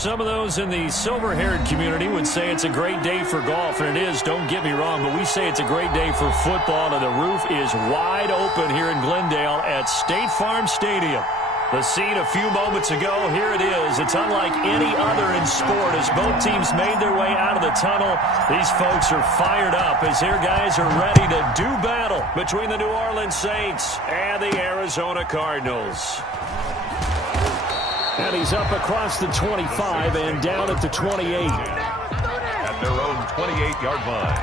Some of those in the silver-haired community would say it's a great day for golf, and it is, don't get me wrong, but we say it's a great day for football, and the roof is wide open here in Glendale at State Farm Stadium. The scene a few moments ago, here it is. It's unlike any other in sport as both teams made their way out of the tunnel. These folks are fired up as their guys are ready to do battle between the New Orleans Saints and the Arizona Cardinals. And he's up across the 25 and down at the 28. At their own 28-yard line.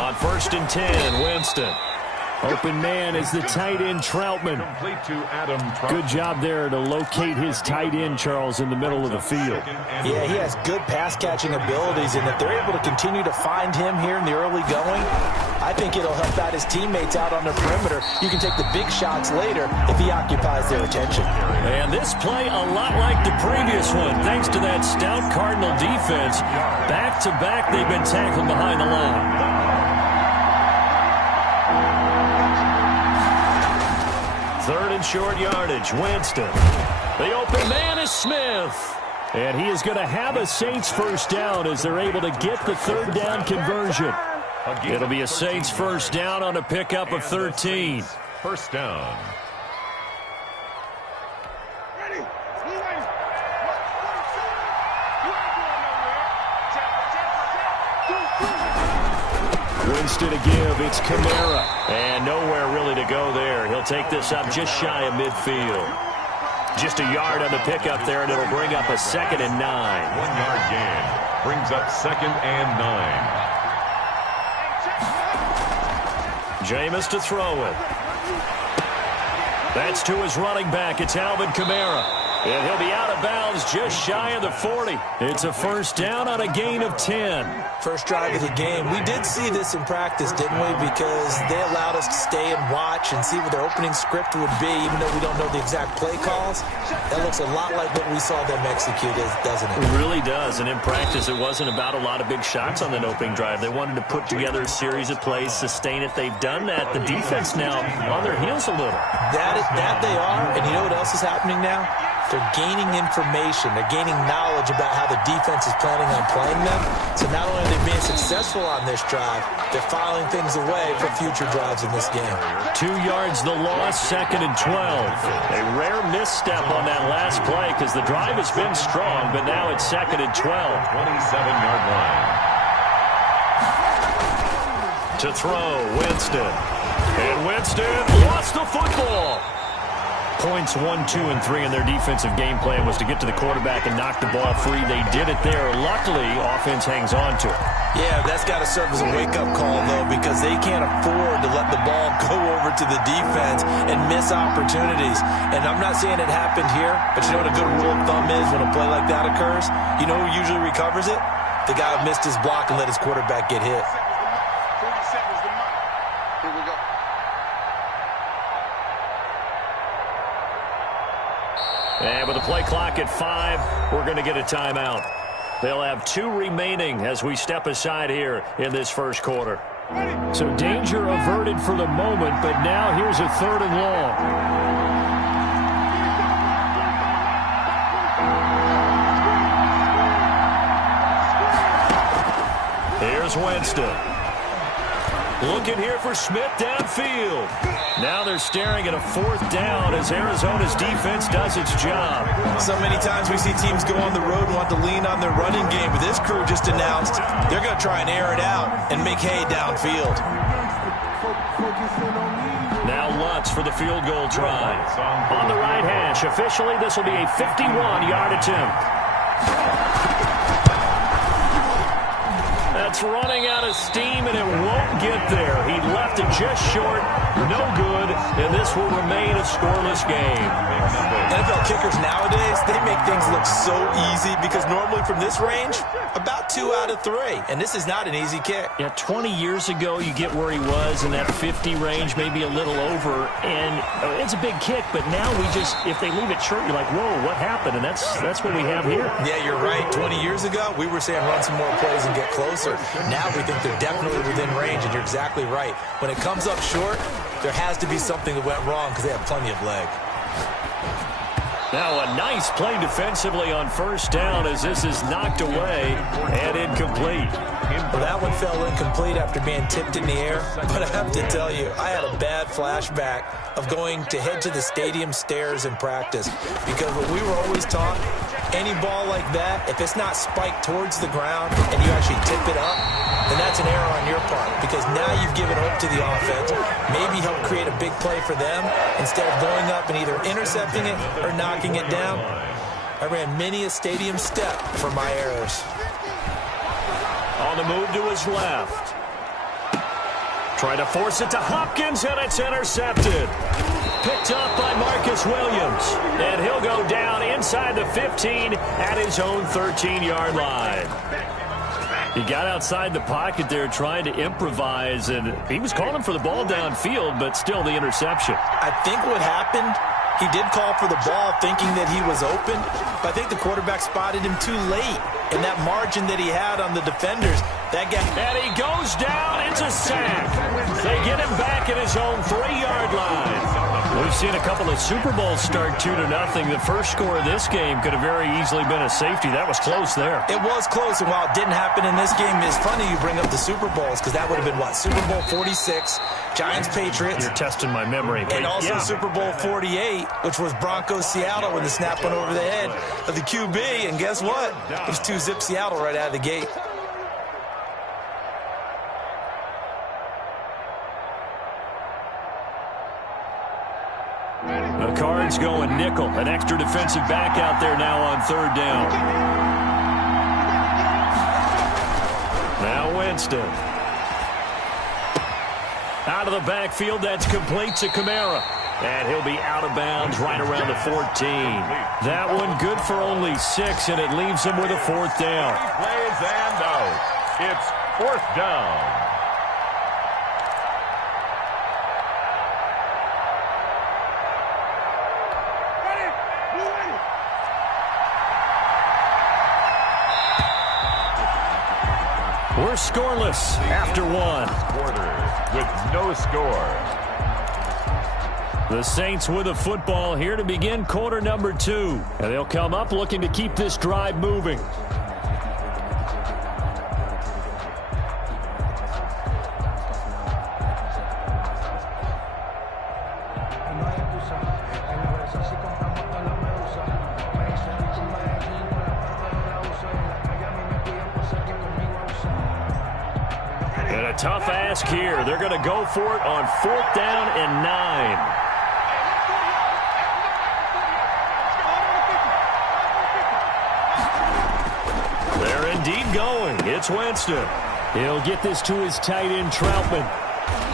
On 1st and 10, Winston. Open man is the tight end, Troutman. Good job there to locate his tight end, Charles, in the middle of the field. Yeah, he has good pass-catching abilities, and if they're able to continue to find him here in the early going, I think it'll help out his teammates out on the perimeter. You can take the big shots later if he occupies their attention. And this play a lot like the previous one, thanks to that stout Cardinal defense. Back-to-back, they've been tackled behind the line. Third and short yardage, Winston. The open man is Smith. And he is going to have a Saints first down as they're able to get the third down conversion. It'll be a Saints first down on a pickup of 13. First down. Winston to give, it's Kamara. And nowhere really to go there. He'll take this up just shy of midfield. Just a yard on the pickup there, and it'll bring up a 2nd and 9. 1-yard gain. Brings up 2nd and 9. Jameis to throw it. That's to his running back. It's Alvin Kamara. And he'll be out of bounds just shy of the 40. It's a first down on a gain of 10. First drive of the game. We did see this in practice, didn't we? Because they allowed us to stay and watch and see what their opening script would be, even though we don't know the exact play calls. That looks a lot like what we saw them execute, doesn't it? It really does. And in practice, it wasn't about a lot of big shots on that opening drive. They wanted to put together a series of plays, sustain it. They've done that. The defense now on their heels a little. That they are. And you know what else is happening now? They're gaining information. They're gaining knowledge about how the defense is planning on playing them. So not only are they being successful on this drive, they're filing things away for future drives in this game. 2 yards the loss, 2nd and 12. A rare misstep on that last play because the drive has been strong, but now it's 2nd and 12. 27-yard line. To throw, Winston. And Winston lost the football. Points 1, 2, and 3 in their defensive game plan was to get to the quarterback and knock the ball free. They did it there. Luckily, offense hangs on to it. Yeah, that's got to serve as a wake-up call, though, because they can't afford to let the ball go over to the defense and miss opportunities. And I'm not saying it happened here, but you know what a good rule of thumb is when a play like that occurs? You know who usually recovers it? The guy who missed his block and let his quarterback get hit. And with the play clock at 5, we're going to get a timeout. They'll have 2 remaining as we step aside here in this first quarter. So danger averted for the moment, but now here's a 3rd and long. Here's Winston. Looking here for Smith downfield. Now they're staring at a 4th down as Arizona's defense does its job. So many times we see teams go on the road and want to lean on their running game, but this crew just announced they're going to try and air it out and make hay downfield. Now Lutz for the field goal try. On the right hash, officially this will be a 51-yard attempt. That's running out of steam, and it won't get there. He left it just short, no good, and this will remain a scoreless game. NFL kickers nowadays, they make things look so easy because normally from this range, about 2 out of 3, and this is not an easy kick. Yeah, 20 years ago, you get where he was in that 50 range, maybe a little over, and it's a big kick, but now if they leave it short, you're like, whoa, what happened? And that's what we have here. Yeah, you're right. 20 years ago, we were saying run some more plays and get closer. Now we think they're definitely within range, and you're exactly right. When it comes up short, there has to be something that went wrong because they have plenty of leg. Now a nice play defensively on first down as this is knocked away and incomplete. Well, that one fell incomplete after being tipped in the air, but I have to tell you, I had a bad flashback of going to head to the stadium stairs in practice because what we were always taught, any ball like that, if it's not spiked towards the ground and you actually tip it up, then that's an error on your part because now you've given hope to the offense, maybe help create a big play for them instead of going up and either intercepting it or knocking it down. I ran many a stadium step for my errors. On the move to his left. Trying to force it to Hopkins, and it's intercepted. Picked up by Marcus Williams. And he'll go down inside the 15 at his own 13-yard line. He got outside the pocket there trying to improvise, and he was calling for the ball downfield, but still the interception. I think what happened, he did call for the ball thinking that he was open, but I think the quarterback spotted him too late. And that margin that he had on the defenders, that guy... And he goes down. It's a sack. They get him back at his own 3-yard line. We've seen a couple of Super Bowls start 2-0. The first score of this game could have very easily been a safety. That was close there. It was close, and while it didn't happen in this game, it's funny you bring up the Super Bowls because that would have been, what, Super Bowl 46, Giants-Patriots. You're testing my memory. And also Super Bowl 48, which was Broncos-Seattle when the snap went over the head of the QB. And guess what? It was 2-zip Seattle right out of the gate. The Cards going nickel. An extra defensive back out there now on third down. Now Winston. Out of the backfield, that's complete to Kamara. And he'll be out of bounds right around the 14. That one good for only 6, and it leaves him with a 4th down. Plays and out. It's 4th down. We're scoreless after 1. Quarter with no score. The Saints with a football here to begin quarter number 2. And they'll come up looking to keep this drive moving. And a tough ask here. They're going to go for it on 4th down and 9. Indeed going. It's Winston. He'll get this to his tight end, Troutman.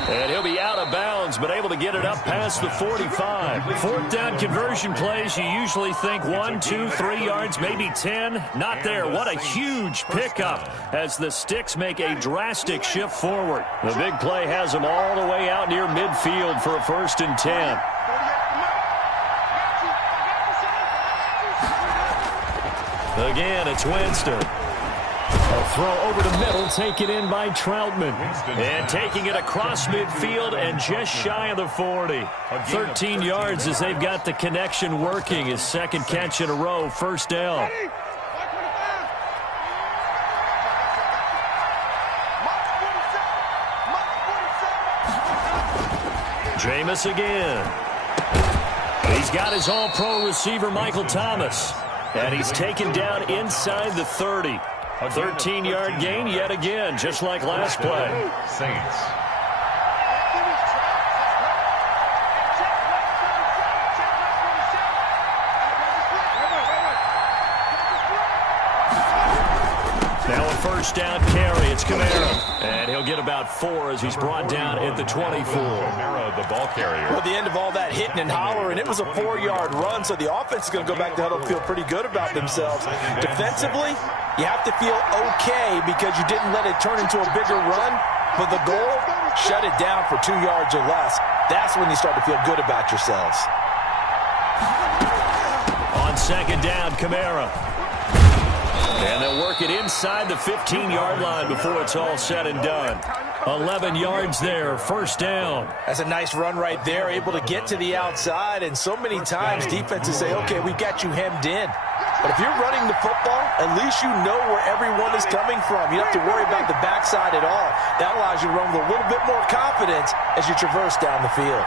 And he'll be out of bounds, but able to get it up past the 45. 4th down conversion plays, you usually think 1, 2, 3 yards, maybe 10. Not there. What a huge pickup as the Sticks make a drastic shift forward. The big play has them all the way out near midfield for a 1st and 10. Again, it's Winston. A throw over the middle, taken in by Troutman. And taking it across midfield and just shy of the 40. 13 yards as they've got the connection working. His 2nd catch in a row, 1st down. Jameis again. He's got his all-pro receiver, Michael Thomas. And he's taken down inside the 30. A 13-yard gain yet again, just like last play. Saints. Now a first down carry. It's Kamara. And he'll get about 4 as he's brought down at the 24. Kamara, the ball carrier. Well, the end of all that hitting and hollering, it was a 4-yard run, so the offense is going to go back to huddle, feel pretty good about themselves. Defensively, you have to feel okay because you didn't let it turn into a bigger run, but the goal, shut it down for 2 yards or less. That's when you start to feel good about yourselves. On second down, Kamara. And they'll work it inside the 15-yard line before it's all said and done. 11 yards there, first down. That's a nice run right there, able to get to the outside, and so many times defenses say, okay, we've got you hemmed in. But if you're running the football, at least you know where everyone is coming from. You don't have to worry about the backside at all. That allows you to run with a little bit more confidence as you traverse down the field.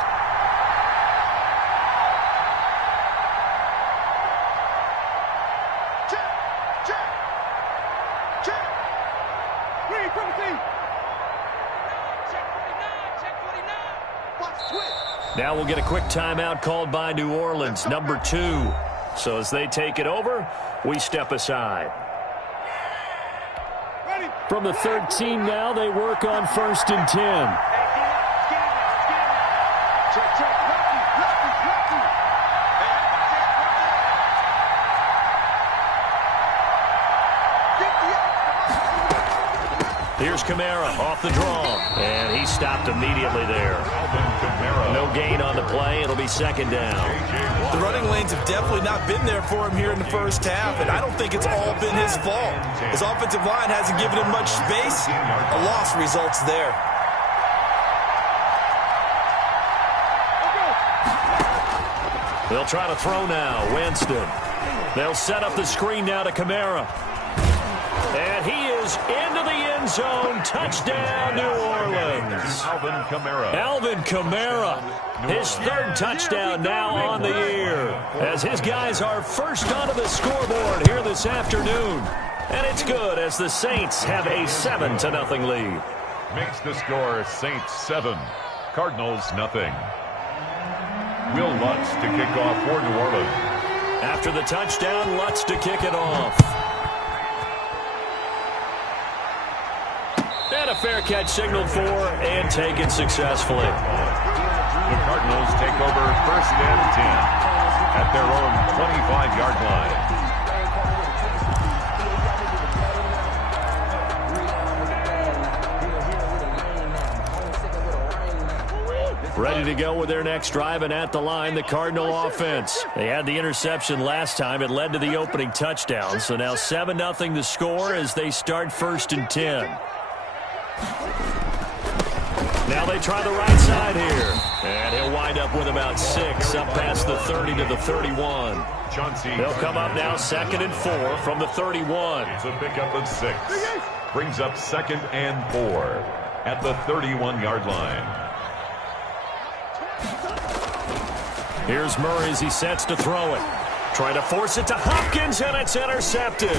Now we'll get a quick timeout called by New Orleans, number 2. So as they take it over, we step aside. From the 13 now, they work on first and 10. Here's Kamara off the draw, and he stopped immediately there. No gain on the play. It'll be second down. The running lanes have definitely not been there for him here in the first half, and I don't think it's all been his fault. His offensive line hasn't given him much space. A loss results there. They'll try to throw now. Winston. They'll set up the screen now to Kamara. And he is into the end zone. Touchdown, New Orleans. Alvin Kamara. His third touchdown now on the year. As his guys are first onto the scoreboard here this afternoon. And it's good as the Saints have a 7-0 lead. Makes the score Saints 7, Cardinals nothing. Will Lutz to kick off for New Orleans. After the touchdown, Lutz to kick it off. And a fair catch signaled for and taken successfully. The Cardinals take over first and 10 at their own 25-yard line. Ready to go with their next drive, and at the line, the Cardinal offense. They had the interception last time. It led to the opening touchdown. So now 7-0 the score as they start first and 10. Now they try the right side here. And he'll wind up with about 6 up past the 30 to the 31. They'll come up now second and 4 from the 31. It's a pickup of 6. Brings up second and 4 at the 31-yard line. Here's Murray as he sets to throw it. Trying to force it to Hopkins, and it's intercepted.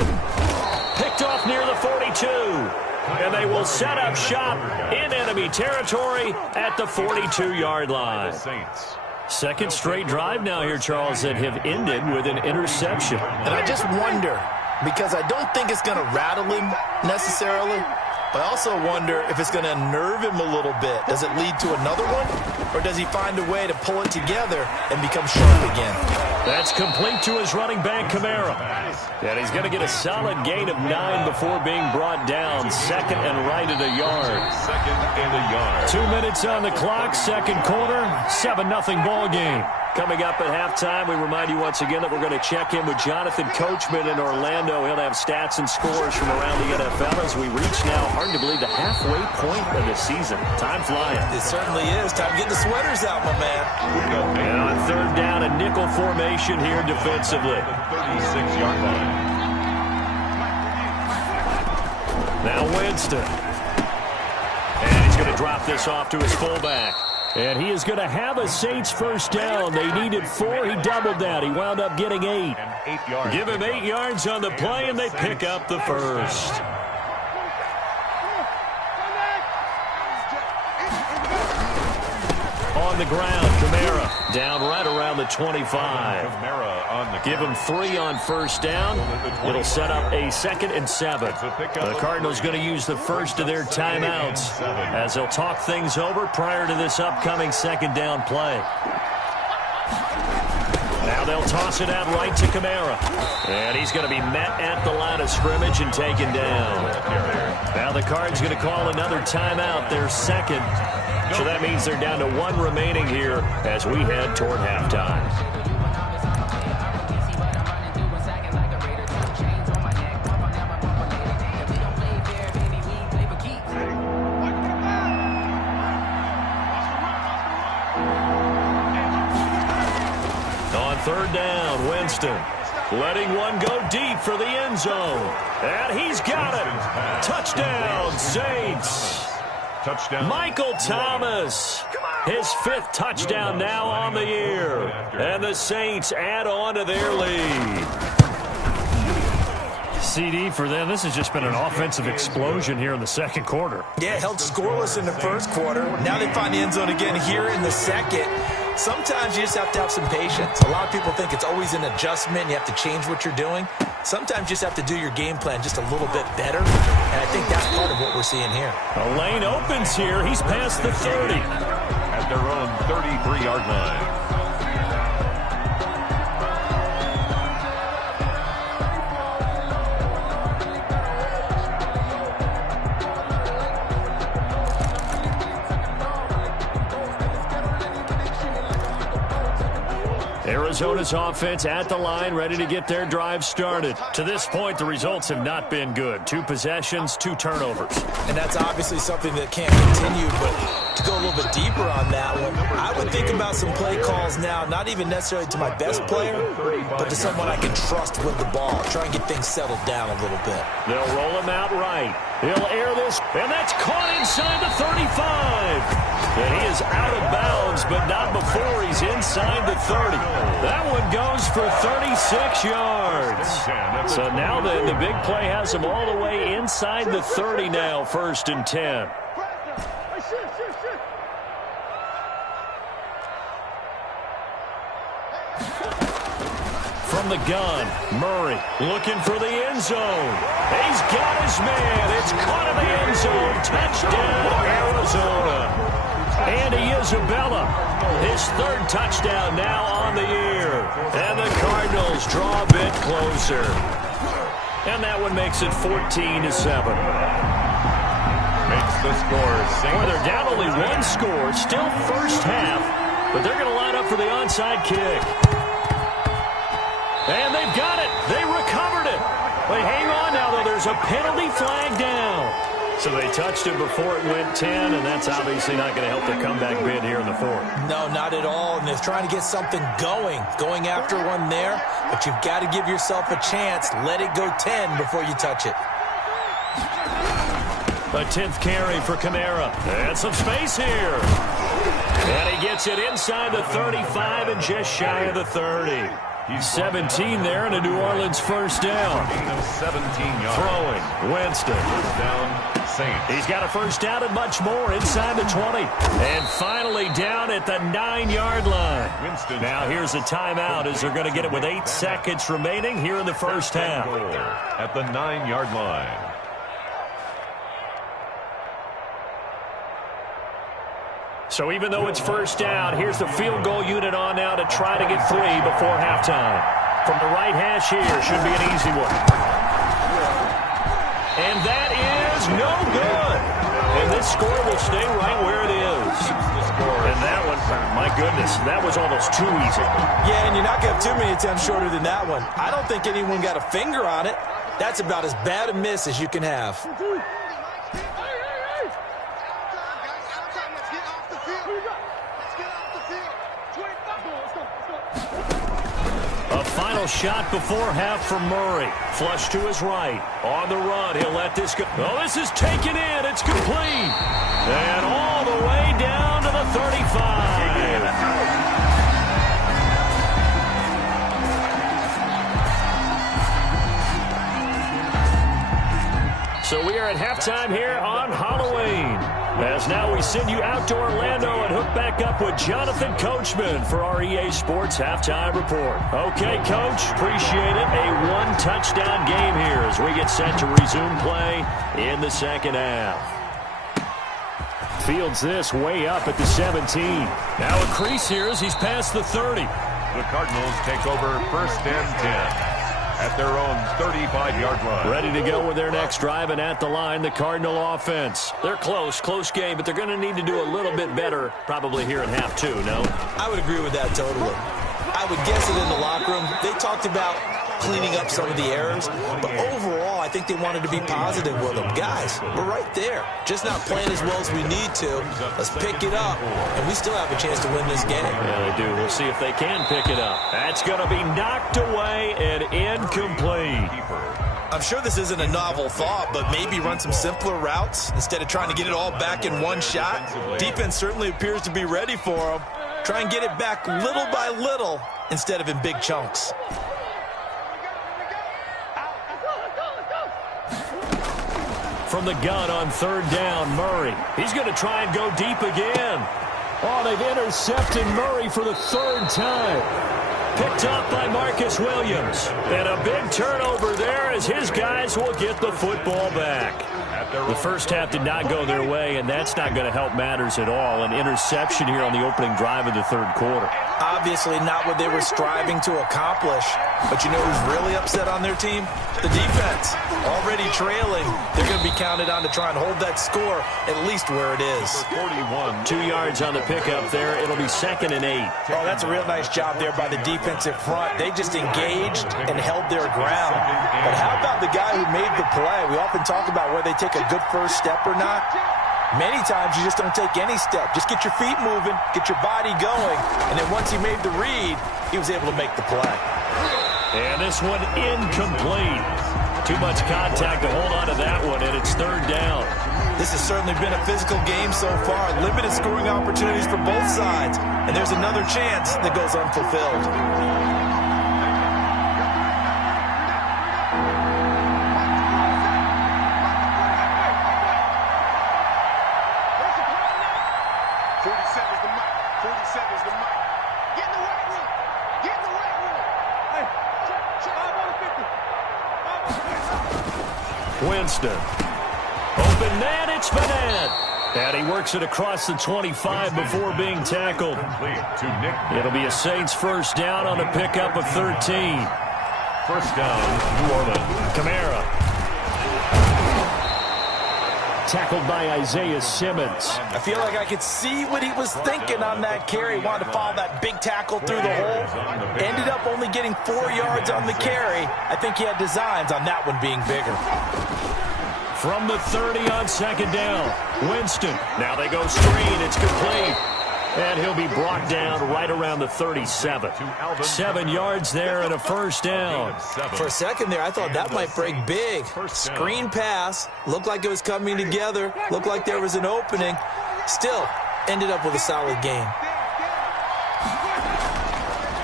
Picked off near the 42. And they will set up shop in enemy territory at the 42-yard line. Second straight drive now here, Charles, that have ended with an interception. And I just wonder, because I don't think it's going to rattle him necessarily, but I also wonder if it's going to unnerve him a little bit. Does it lead to another one? Or does he find a way to pull it together and become sharp again? That's complete to his running back, Kamara. And he's going to get a solid gain of 9 before being brought down. Second and right at a yard. Second and a yard. 2 minutes on the clock, second quarter, 7-0 ball game. Coming up at halftime, we remind you once again that we're going to check in with Jonathan Coachman in Orlando. He'll have stats and scores from around the NFL as we reach now, hard to believe, the halfway point of the season. Time flying. It certainly is. Time to get the sweaters out, my man. Now on third down, a nickel formation here defensively. 36-yard line. Now Winston. And he's going to drop this off to his fullback. And he is going to have a Saints first down. They needed 4. He doubled that. He wound up getting 8. Give him 8 yards on the play, and they pick up the first. on the ground. Kamara down right around the 25. Give him 3 on first down. It'll set up a 2nd and 7. The Cardinals going to use the first of their timeouts as they'll talk things over prior to this upcoming 2nd down play. Now they'll toss it out right to Kamara. And he's going to be met at the line of scrimmage and taken down. Now the Cards going to call another timeout, their 2nd. So that means they're down to 1 remaining here as we head toward halftime. On 3rd down, Winston letting one go deep for the end zone. And he's got it. Touchdown, Saints. Touchdown. Michael Thomas, his 5th touchdown now on the year. And the Saints add on to their lead. CD for them, this has just been an offensive explosion here in the 2nd quarter. Yeah, held scoreless in the 1st quarter. Now they find the end zone again here in the 2nd. Sometimes you just have to have some patience. A lot of people think it's always an adjustment. You have to change what you're doing. Sometimes you just have to do your game plan just a little bit better. And I think that's part of what we're seeing here. The lane opens here. He's past the 30. At their own 33-yard line. Arizona's offense at the line, ready to get their drive started. To this point, the results have not been good. 2 possessions, 2 turnovers. And that's obviously something that can't continue, but to go a little bit deeper on that one, I would think about some play calls now, not even necessarily to my best player, but to someone I can trust with the ball. Try and get things settled down a little bit. They'll roll him out right. He'll air this, and that's caught inside the 35. And he is out of bounds, but not before he's inside the 30. That one goes for 36 yards. So now the big play has him all the way inside the 30 now, 1st and 10. From the gun, Murray looking for the end zone. He's got his man. It's caught in the end zone. Touchdown, Arizona. Andy Isabella, his 3rd touchdown now on the year. And the Cardinals draw a bit closer. And that one makes it 14-7. Makes the score. Boy, they're down only 1 score. Still first half. But they're going to line up for the onside kick. And they've got it. They recovered it. But hang on now, though. There's a penalty flag down. So they touched it before it went 10, and that's obviously not going to help the comeback bid here in the 4th. No, not at all. And they're trying to get something going after one there. But you've got to give yourself a chance. Let it go 10 before you touch it. A 10th carry for Kamara. And some space here. And he gets it inside the 35 and just shy of the 30. He's 17 there and a New Orleans first down. 17 yards. Throwing, Winston. Down, Saints. He's got a first down and much more inside the 20. And finally down at the 9-yard line. Winston. Now here's a timeout as they're going to get it with 8 seconds remaining here in the first half. At the 9-yard line. So even though it's first down, here's the field goal unit on now to try to get 3 before halftime. From the right hash here, should be an easy one. And that is no good. And this score will stay right where it is. And that one, my goodness, that was almost too easy. Yeah, and you're not going to have too many attempts shorter than that one. I don't think anyone got a finger on it. That's about as bad a miss as you can have. A final shot before half for Murray. Flush to his right. On the run, he'll let this go. Oh, this is taken in. It's complete. And all the way down to the 35. So we are at halftime here on Halloween. As now we send you out to Orlando and hook back up with Jonathan Coachman for our EA Sports Halftime Report. Okay, Coach, appreciate it. A one-touchdown game here as we get set to resume play in the second half. Fields this way up at the 17. Now a crease here as he's past the 30. The Cardinals take over 1st and 10. At their own 35-yard line. Ready to go with their next drive, and at the line, the Cardinal offense. They're close game, but they're going to need to do a little bit better probably here in half two, no? I would agree with that totally. I would guess it in the locker room. They talked about cleaning up some of the errors, but overall, I think they wanted to be positive with them. Guys, we're right there. Just not playing as well as we need to. Let's pick it up, and we still have a chance to win this game. Yeah, they do. We'll see if they can pick it up. That's going to be knocked away and incomplete. I'm sure this isn't a novel thought, but maybe run some simpler routes instead of trying to get it all back in one shot. Defense certainly appears to be ready for them. Try and get it back little by little instead of in big chunks. From the gun on 3rd down, Murray. He's going to try and go deep again. Oh, they've intercepted Murray for the 3rd time. Picked up by Marcus Williams. And a big turnover there as his guys will get the football back. The first half did not go their way, and that's not going to help matters at all. An interception here on the opening drive of the 3rd quarter. Obviously not what they were striving to accomplish. But you know who's really upset on their team? The defense. Already trailing. They're going to be counted on to try and hold that score at least where it is. 41. 2 yards on the pickup there. It'll be 2nd and 8. Oh, that's a real nice job there by the defensive front. They just engaged and held their ground. But how about the guy who made the play? We often talk about whether they take a good first step or not. Many times you just don't take any step. Just get your feet moving, get your body going, and then once he made the read, he was able to make the play. And this one incomplete. Too much contact to hold on to that one, and it's 3rd down. This has certainly been a physical game so far. Limited scoring opportunities for both sides, and there's another chance that goes unfulfilled. Winston. Open man, it's Vanette. And he works it across the 25 before being tackled. It'll be a Saints 1st down on the pickup of 13. 1st down, New Orleans. Kamara. Tackled by Isaiah Simmons. I feel like I could see what he was thinking on that carry. Wanted to follow that big tackle through the hole. Ended up only getting 4 yards on the carry. I think he had designs on that one being bigger. From the 30 on 2nd down. Winston. Now they go screen. It's complete. And he'll be brought down right around the 37. 7 yards there and a 1st down. For a second there, I thought that might break big. Screen pass. Looked like it was coming together. Looked like there was an opening. Still, ended up with a solid game.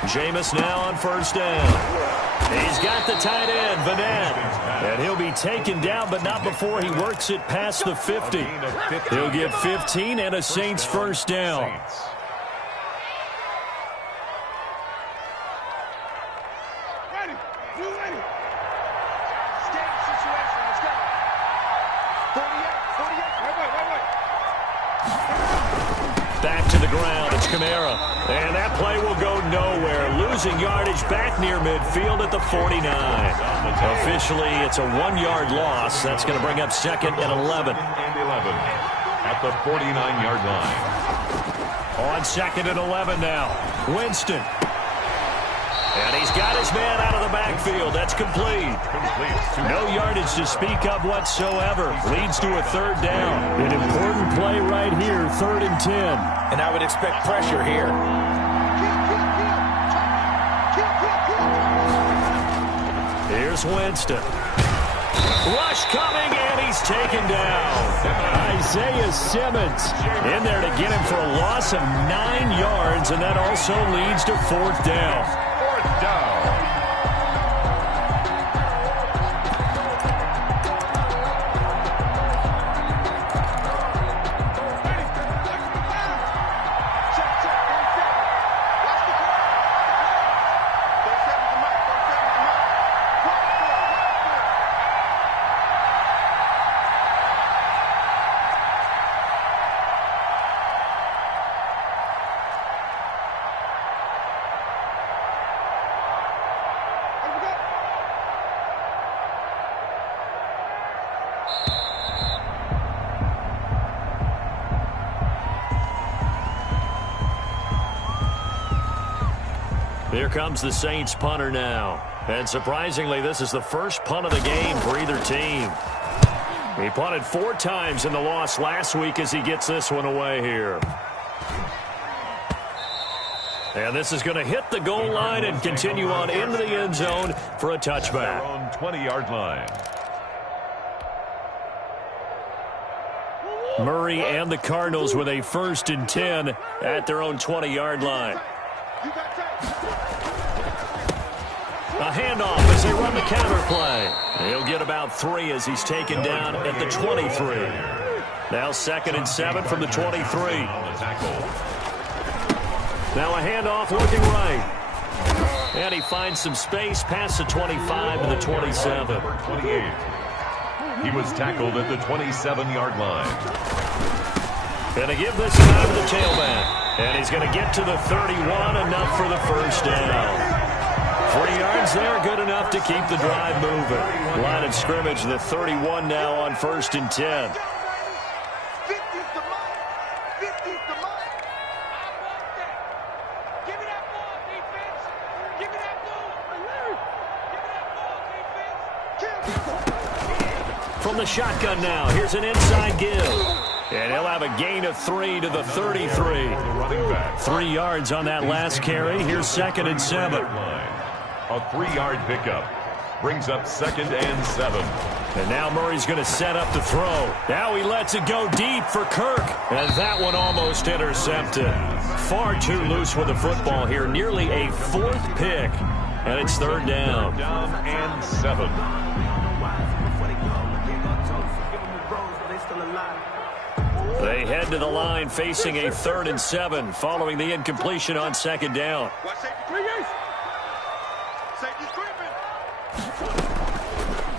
Jameis now on 1st down. He's got the tight end, Vanette. And he'll be taken down, but not before he works it past the 50. He'll get 15 and a Saints 1st down. Back to the ground, it's Kamara. And that play will go nowhere. Losing yardage back near midfield at the 49. Officially, it's a 1-yard loss. That's going to bring up 2nd and 11. At the 49-yard line. On 2nd and 11 now. Winston. And he's got his man out of the backfield. That's complete. No yardage to speak of whatsoever. Leads to a 3rd down. An important play right here, 3rd and 10. And I would expect pressure here. Here's Winston. Rush coming, and he's taken down. Isaiah Simmons in there to get him for a loss of 9 yards, and that also leads to 4th down. 4th down. Here comes the Saints punter now. And surprisingly, this is the first punt of the game for either team. He punted 4 times in the loss last week as he gets this one away here. And this is going to hit the goal line and continue on into the end zone for a touchback. On 20-yard line. Murray and the Cardinals with a 1st and 10 at their own 20-yard line. A handoff as they run the counter play. He'll get about 3 as he's taken down at the 23. Now 2nd and 7 from the 23. Now a handoff looking right. And he finds some space past the 25 to the 27. 28. He was tackled at the 27-yard line. Going to give this time to the tailback. And he's going to get to the 31, enough for the first down. 3 yards there, good enough to keep the drive moving. Line of scrimmage, the 31 now on 1st and 10. From the shotgun now, here's an inside give. And he'll have a gain of 3 to the 33. 3 yards on that last carry. Here's 2nd and 7. A 3-yard pickup brings up 2nd and 7. And now Murray's going to set up the throw. Now he lets it go deep for Kirk. And that one almost intercepted. Far too loose with the football here. Nearly a 4th pick. And it's 3rd down. Down and 7. They head to the line facing a 3rd and 7 following the incompletion on 2nd down.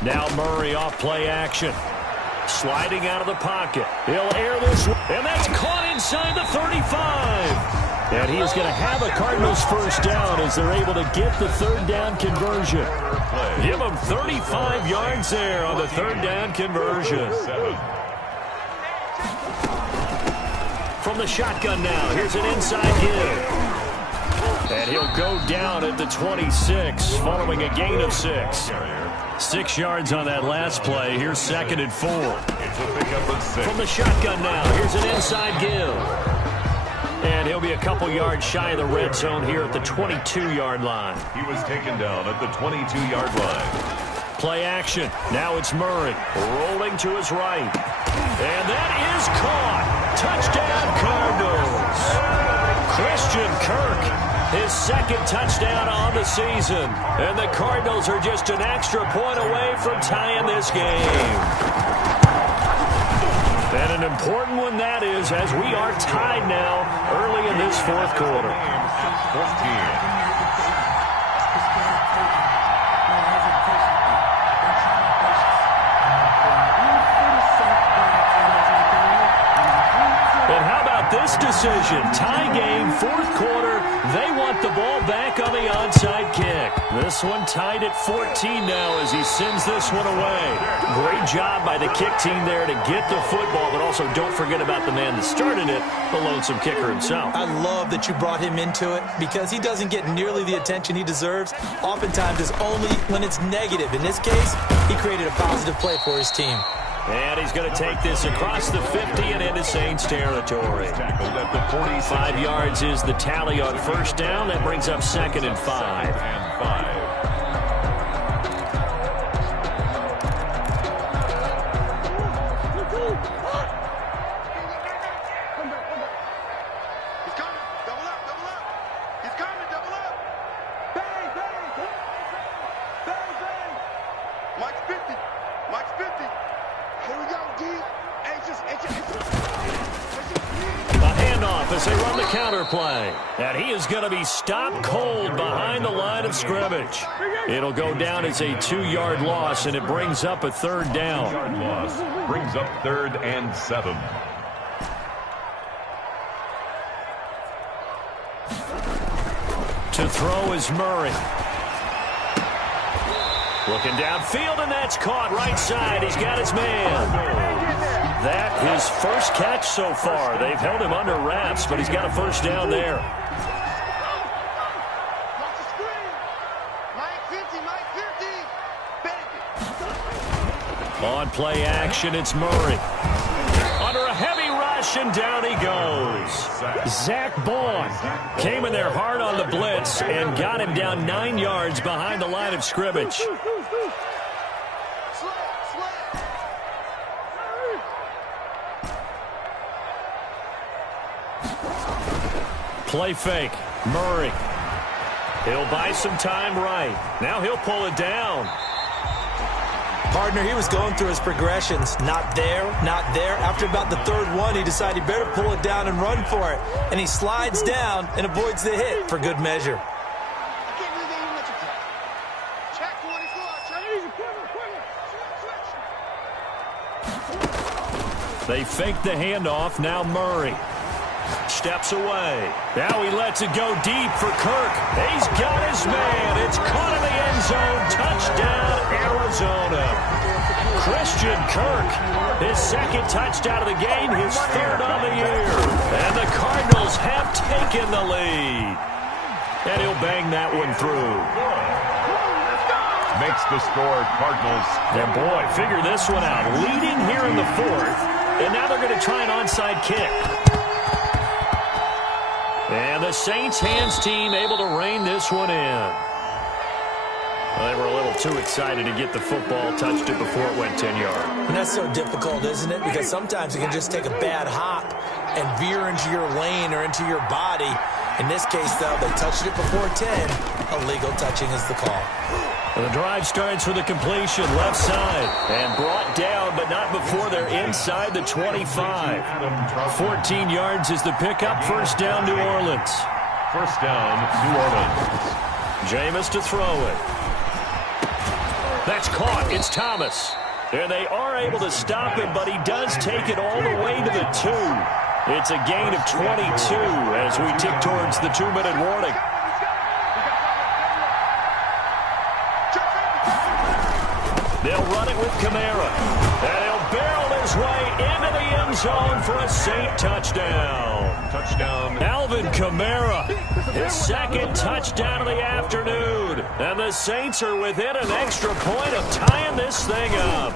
Now Murray off play action. Sliding out of the pocket. He'll air this one. And that's caught inside the 35. And he is going to have a Cardinals first down as they're able to get the 3rd down conversion. Give him 35 yards there on the 3rd down conversion. From the shotgun now, here's an inside give. And he'll go down at the 26 following a gain of 6. 6 yards on that last play. Here's 2nd and 4. From the shotgun now, here's an inside give. And he'll be a couple yards shy of the red zone here at the 22-yard line. He was taken down at the 22-yard line. Play action. Now it's Murray rolling to his right. And that is caught. Touchdown, Cardinals. Christian Kirk. His 2nd touchdown on the season. And the Cardinals are just an extra point away from tying this game. And an important one that is, as we are tied now early in this 4th quarter. 14. This decision, tie game, 4th quarter. They want the ball back on the onside kick. This one tied at 14 now as he sends this one away. Great job by the kick team there to get the football, but also don't forget about the man that started it, the lonesome kicker himself. I love that you brought him into it because he doesn't get nearly the attention he deserves. Oftentimes it's only when it's negative. In this case, he created a positive play for his team. And he's going to take this across the 50 and into Saints territory. 5 yards is the tally on 1st down. That brings up 2nd and 5. As they run the counter play. And he is going to be stopped cold behind the line of scrimmage. It'll go down as a 2-yard loss, and it brings up a 3rd down. Loss brings up 3rd and 7. To throw is Murray. Looking downfield, and that's caught right side. He's got his man. That his first catch so far. They've held him under wraps, but he's got a first down there. On play action, it's Murray. Under a heavy rush, and down he goes. Zach Baun came in there hard on the blitz and got him down 9 yards behind the line of scrimmage. Play fake. Murray. He'll buy some time right. Now he'll pull it down. Partner, he was going through his progressions. Not there, not there. After about the third one, he decided he better pull it down and run for it. And he slides down and avoids the hit for good measure. They fake the handoff. Now Murray steps away. Now he lets it go deep for Kirk. He's got his man. It's caught in the end zone. Touchdown, Arizona. Christian Kirk, his second touchdown of the game, his third on the year. And the Cardinals have taken the lead. And he'll bang that one through. Makes the score, Cardinals. And boy, figure this one out. Leading here in the fourth, and now they're going to try an onside kick. And the Saints hands team able to rein this one in. Well, they were a little too excited to get the football, touched it before it went 10 yards. And that's so difficult, isn't it? Because sometimes it can just take a bad hop and veer into your lane or into your body. In this case, though, they touched it before 10. Illegal touching is the call. The drive starts with a completion left side and brought down, but not before they're inside the 25. 14 yards is the pickup. First down, New Orleans. First down, New Orleans. Jameis to throw it. That's caught. It's Thomas. And they are able to stop him, but he does take it all the way to the 2. It's a gain of 22 as we tick towards the 2-minute warning. They'll run it with Kamara. And he'll barrel his way into the end zone for a Saint touchdown. Touchdown. Alvin Kamara, his second touchdown of the afternoon. And the Saints are within an extra point of tying this thing up.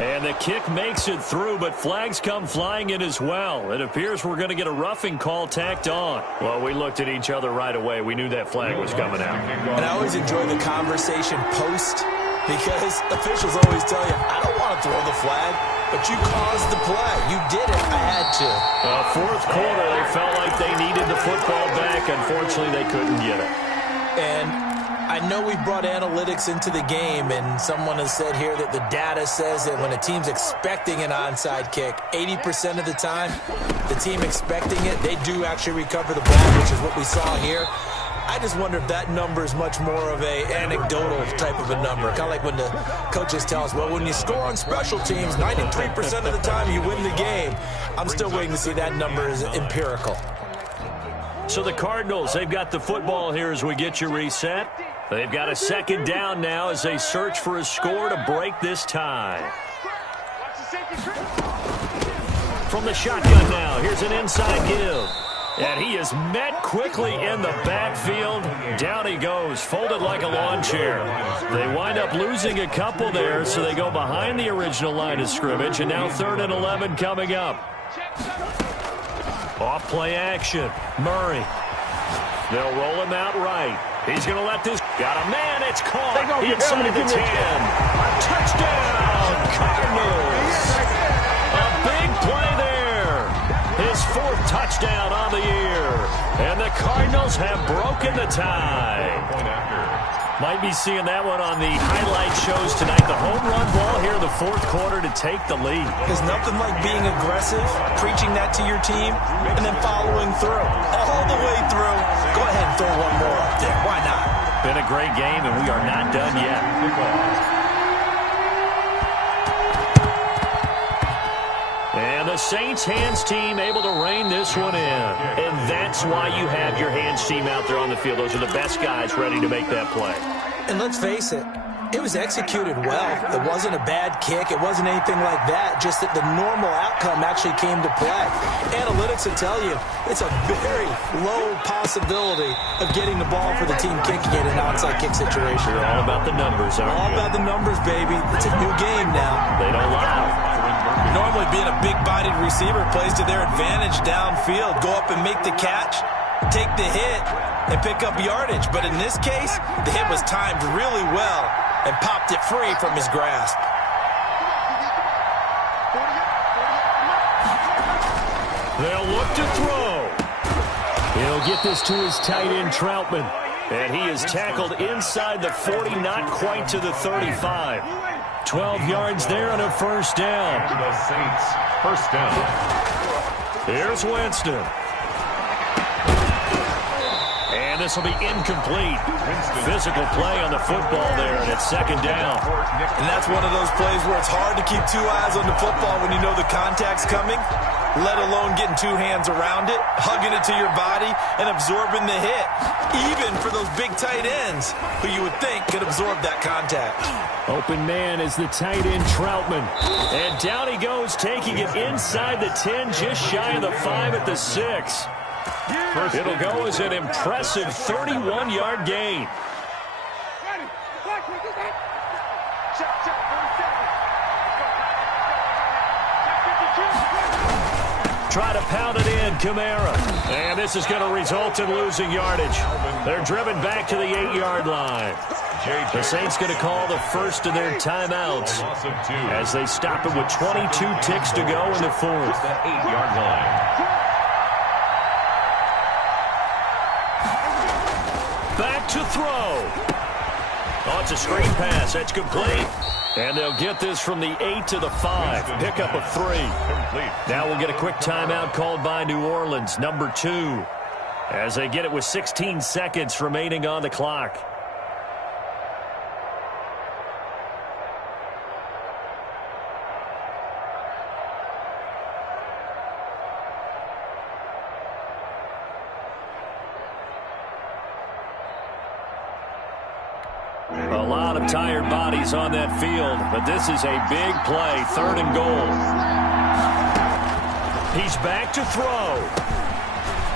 And the kick makes it through, but flags come flying in as well. It appears we're going to get a roughing call tacked on. Well, we looked at each other right away. We knew that flag was coming out. And I always enjoy the conversation post, because officials always tell you, I don't want to throw the flag, but you caused the play. You did it. I had to. Fourth quarter, they felt like they needed the football back. Unfortunately, they couldn't get it. And I know we brought analytics into the game, and someone has said here that the data says that when a team's expecting an onside kick, 80% of the time, the team expecting it, they do actually recover the ball, which is what we saw here. I just wonder if that number is much more of a anecdotal type of a number. Kind of like when the coaches tell us, well, when you score on special teams, 93% of the time you win the game. I'm still waiting to see that number is empirical. So the Cardinals, they've got the football here as we get you reset. They've got a second down now as they search for a score to break this tie. From the shotgun now, here's an inside give. And he is met quickly in the backfield. Down he goes, folded like a lawn chair. They wind up losing a couple there, so they go behind the original line of scrimmage, and now 3rd and 11 coming up. Off play action, Murray. They'll roll him out right. He's going to let this. Got a man, it's caught. Inside the 10. Touchdown, Cardinals. A big play there. His 4th touchdown on the year. And the Cardinals have broken the tie. Might be seeing that one on the highlight shows tonight. The home run ball here in the 4th quarter to take the lead. There's nothing like being aggressive, preaching that to your team, and then following through. All the way through. Go ahead and throw one more up there. Why not? Been a great game, and we are not done yet. And the Saints hands team able to rein this one in. And that's why you have your hands team out there on the field. Those are the best guys ready to make that play. And let's face it, It was executed well. It wasn't a bad kick. It wasn't anything like that. Just that the normal outcome actually came to play. Analytics will tell you it's a very low possibility of getting the ball for the team kicking it in an onside kick situation. You're all about the numbers, aren't you? All about the numbers, baby. It's a new game now. They don't lie. Normally being a big-bodied receiver plays to their advantage downfield. Go up and make the catch, take the hit, and pick up yardage. But in this case, the hit was timed really well and popped it free from his grasp. They'll look to throw. He'll get this to his tight end, Troutman. And he is tackled inside the 40, not quite to the 35. 12 yards there on a first down. To the Saints, first down. Here's Winston. And this will be incomplete. Physical play on the football there, and it's second down. And that's one of those plays where it's hard to keep two eyes on the football when you know the contact's coming, let alone getting two hands around it, hugging it to your body, and absorbing the hit. Even for those big tight ends who you would think could absorb that contact. Open man is the tight end, Troutman. And down he goes, taking it inside the 10, just shy of the 5 at the 6. It'll go as an impressive 31-yard gain. Try to pound it in, Kamara. And this is going to result in losing yardage. They're driven back to the 8-yard line. The Saints going to call the first of their timeouts as they stop it with 22 ticks to go in the fourth. That 8-yard line. Back to throw. Oh, it's a screen pass. That's complete. And they'll get this from the 8 to the 5. Pickup of 3. Now we'll get a quick timeout called by New Orleans, number 2, as they get it with 16 seconds remaining on the clock. A lot of tired bodies on that field, but this is a big play, 3rd and goal. He's back to throw.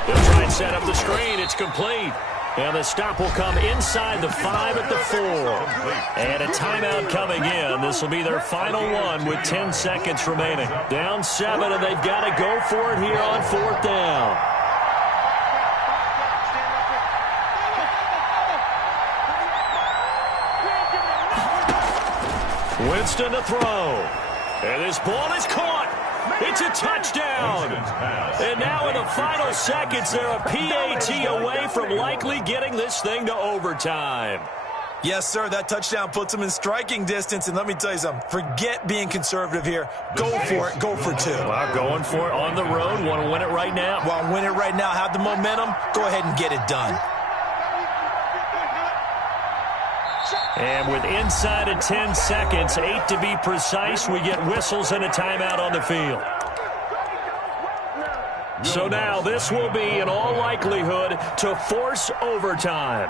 He'll try and set up the screen. It's complete. And the stop will come inside the 5 at the 4. And a timeout coming in. This will be their final one with 10 seconds remaining. Down 7, and they've got to go for it here on 4th down. Winston to throw. And this ball is caught. It's a touchdown. And now in the final seconds, they're a PAT away from likely getting this thing to overtime. Yes, sir, that touchdown puts them in striking distance. And let me tell you something. Forget being conservative here. Go for it. Go for 2. Well, going for it on the road. Want to win it right now? Want to win it right now. Have the momentum. Go ahead and get it done. And with inside of 10 seconds, 8 to be precise, we get whistles and a timeout on the field. So now this will be, in all likelihood, to force overtime.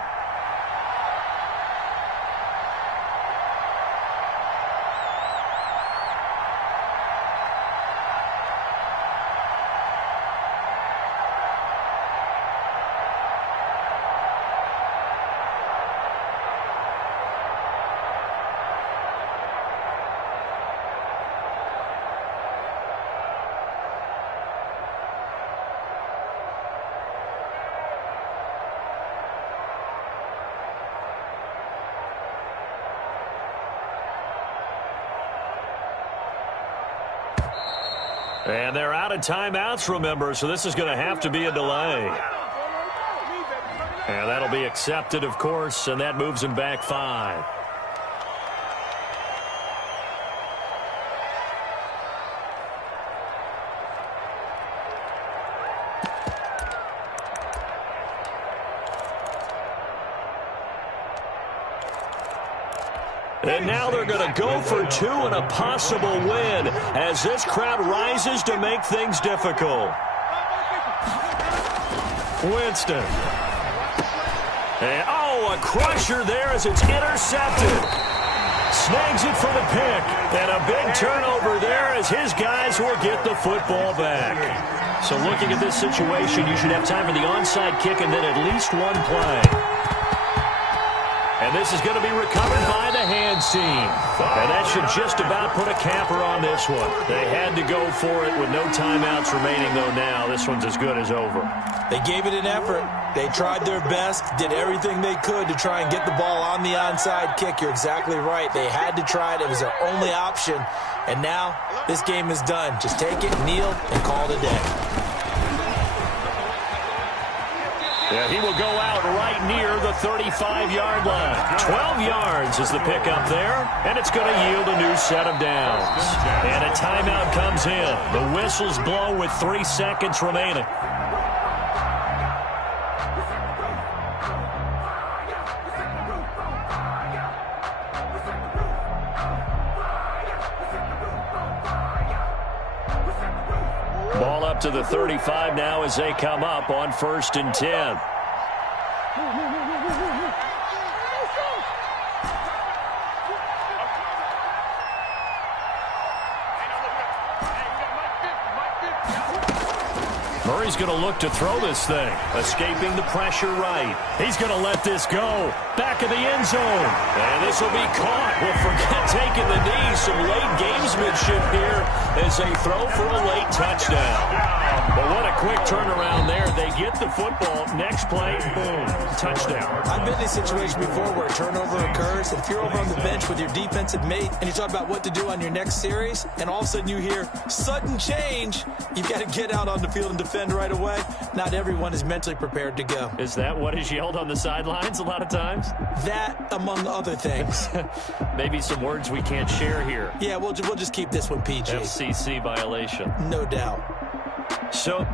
And they're out of timeouts, remember, so this is going to have to be a delay. And that'll be accepted, of course, and that moves them back 5. And now they're going to go for 2 and a possible win as this crowd rises to make things difficult. Winston. And, oh, a crusher there as it's intercepted. Snags it for the pick. And a big turnover there as his guys will get the football back. So looking at this situation, you should have time for the onside kick and then at least one play. And this is going to be recovered by the hands team. And that should just about put a capper on this one. They had to go for it with no timeouts remaining, though now this one's as good as over. They gave it an effort. They tried their best, did everything they could to try and get the ball on the onside kick. You're exactly right. They had to try it. It was their only option. And now this game is done. Just take it, kneel, and call it a day. Yeah, he will go out right near the 35-yard line. 12 yards is the pickup there, and it's going to yield a new set of downs. And a timeout comes in. The whistles blow with 3 seconds remaining. Ball up to the 35 now as they come up on 1st and 10. Murray's going to look to throw this thing. Escaping the pressure right. He's going to let this go. Back of the end zone. And this will be caught. Well, forget taking the knee. Some late gamesmanship here as they throw for a late touchdown. But what a quick turnaround there. They get the football. Next play, boom, touchdown. I've been in a situation before where a turnover occurs. If you're over on the bench with your defensive mate and you talk about what to do on your next series, and all of a sudden you hear sudden change, you've got to get out on the field and defend right away. Not everyone is mentally prepared to go. Is that what is yelled on the sidelines a lot of times? That, among other things. Maybe some words we can't share here. Yeah, we'll just keep this one PG. FCC violation. No doubt. So